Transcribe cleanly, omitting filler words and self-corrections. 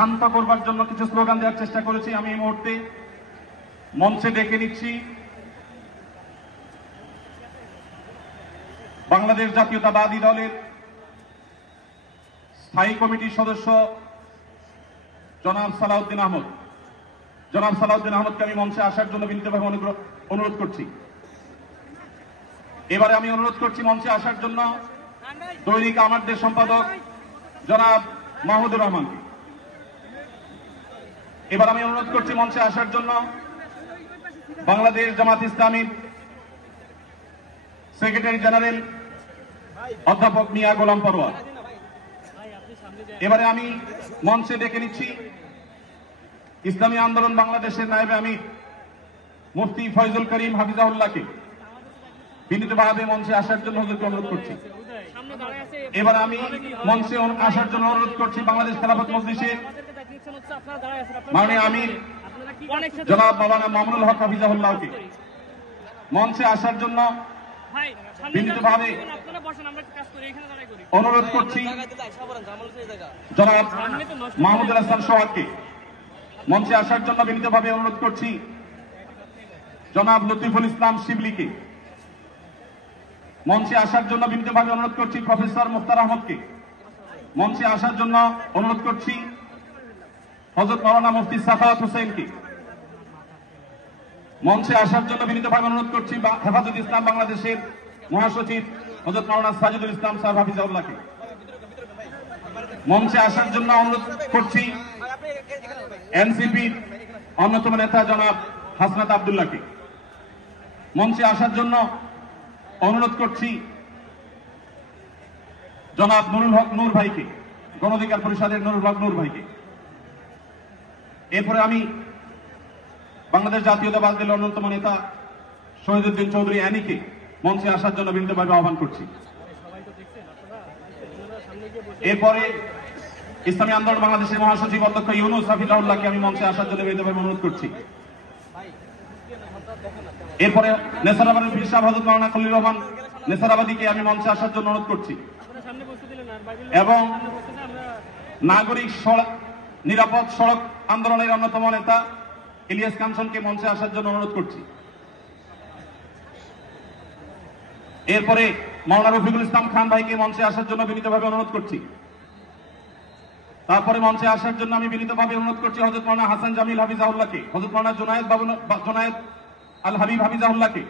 শান্ত করবার জন্য কিছু স্লোগান দেওয়ার চেষ্টা করেছি। আমি এই মুহূর্তে মঞ্চে ডেকে নিচ্ছি বাংলাদেশ জাতীয়তাবাদী দলের স্থায়ী কমিটির সদস্য জনাব সালাউদ্দিন আহমদ। জনাব সালাউদ্দিন আহমদকে আমি মঞ্চে আসার জন্য বিনীতভাবে অনুরোধ করছি। এবারে আমি অনুরোধ করছি মঞ্চে আসার জন্য দৈনিক আমার দেশ সম্পাদক জনাব মাহমুদুর রহমানকে। এবার আমি অনুরোধ করছি মঞ্চে আসার জন্য বাংলাদেশ জামাত ইসলামীর সেক্রেটারি জেনারেল অধ্যাপক মিয়া গোলাম পরোয়ার। এবারে আমি মঞ্চে ডেকে নিচ্ছি ইসলামী আন্দোলন বাংলাদেশের নায়েবে আমির মুফতি ফয়জুল করিম হাফিজাহুল্লাহকে বিনীতভাবে মঞ্চে আসার জন্য অনুরোধ করছি। এবার আমি মঞ্চে আসার জন্য অনুরোধ করছি বাংলাদেশ খেলাফত মজলিসের মাননীয় আমির জনাব মাওলানা মামুনুল হক হাফিজাহুল্লাহকে মঞ্চে আসার জন্য বিনীতভাবে অনুরোধ করছি জনাব মাহমুদুল হাসান সোহাগকে মঞ্চে আসার জন্য বিনীতভাবে অনুরোধ করছি জনাব লতিফুল ইসলাম শিবলিকে মঞ্চে আসার জন্য বিনীতভাবে অনুরোধ করছি প্রফেসর মুখতার আহমদকে মঞ্চে আসার জন্য অনুরোধ করছি হযরত মাওলানা মুফতি সাখাওয়াত হোসেনকে মঞ্চে আসার জন্য বিনীতভাবে অনুরোধ করছি হেফাজত ইসলাম বাংলাদেশের মহাসচিব হযরত মাওলানা সাজিদুল ইসলাম সাহেব হাফিজাহুল্লাহকে মঞ্চে আসার জন্য অনুরোধ করছি এনসিপির অন্যতম নেতা জনাব হাসনাত আব্দুল্লাহকে মঞ্চে আসার জন্য অনুরোধ করছি জনাব নুরুল হক নূর ভাইকে, গণ অধিকার পরিষদের নুরুল হক নূর ভাইকে। এরপরে আমি বাংলাদেশ জাতীয়তাবাদী দলের অন্যতম নেতা শহীদুদ্দিন চৌধুরী অ্যানিকে মঞ্চে আসার জন্য বিনীতভাবে আহ্বান করছি। এরপরে ইসলামী আন্দোলন বাংলাদেশের মহাসচিব অধ্যক্ষ ইউনুস হাফিজাহুল্লাহকে আমি মঞ্চে আসার জন্য বিনীতভাবে অনুরোধ করছি। এরপরে নেসারাবাদের পীর সাহেব হযরত মাওলানা খলিলুর রহমান নেসারাবাদীকে আমি মঞ্চে আসার জন্য অনুরোধ করছি এবং নাগরিক নিরাপদ সড়ক আন্দোলনের অন্যতম নেতা ইলিয়াস কাঞ্চনকে মঞ্চে আসার জন্য অনুরোধ করছি। এরপরে মাওলানা রফিকুল ইসলাম খান ভাইকে মঞ্চে আসার জন্য বিনীতভাবে অনুরোধ করছি। তারপরে মঞ্চে আসার জন্য আমি বিনীতভাবে অনুরোধ করছি হযরত মাওলানা হাসান জামিল হাফিজাহুল্লাহকে, হযরত মাওলানা জুনায়েদ আল হাবিব হাফিজাহুল্লাহকে।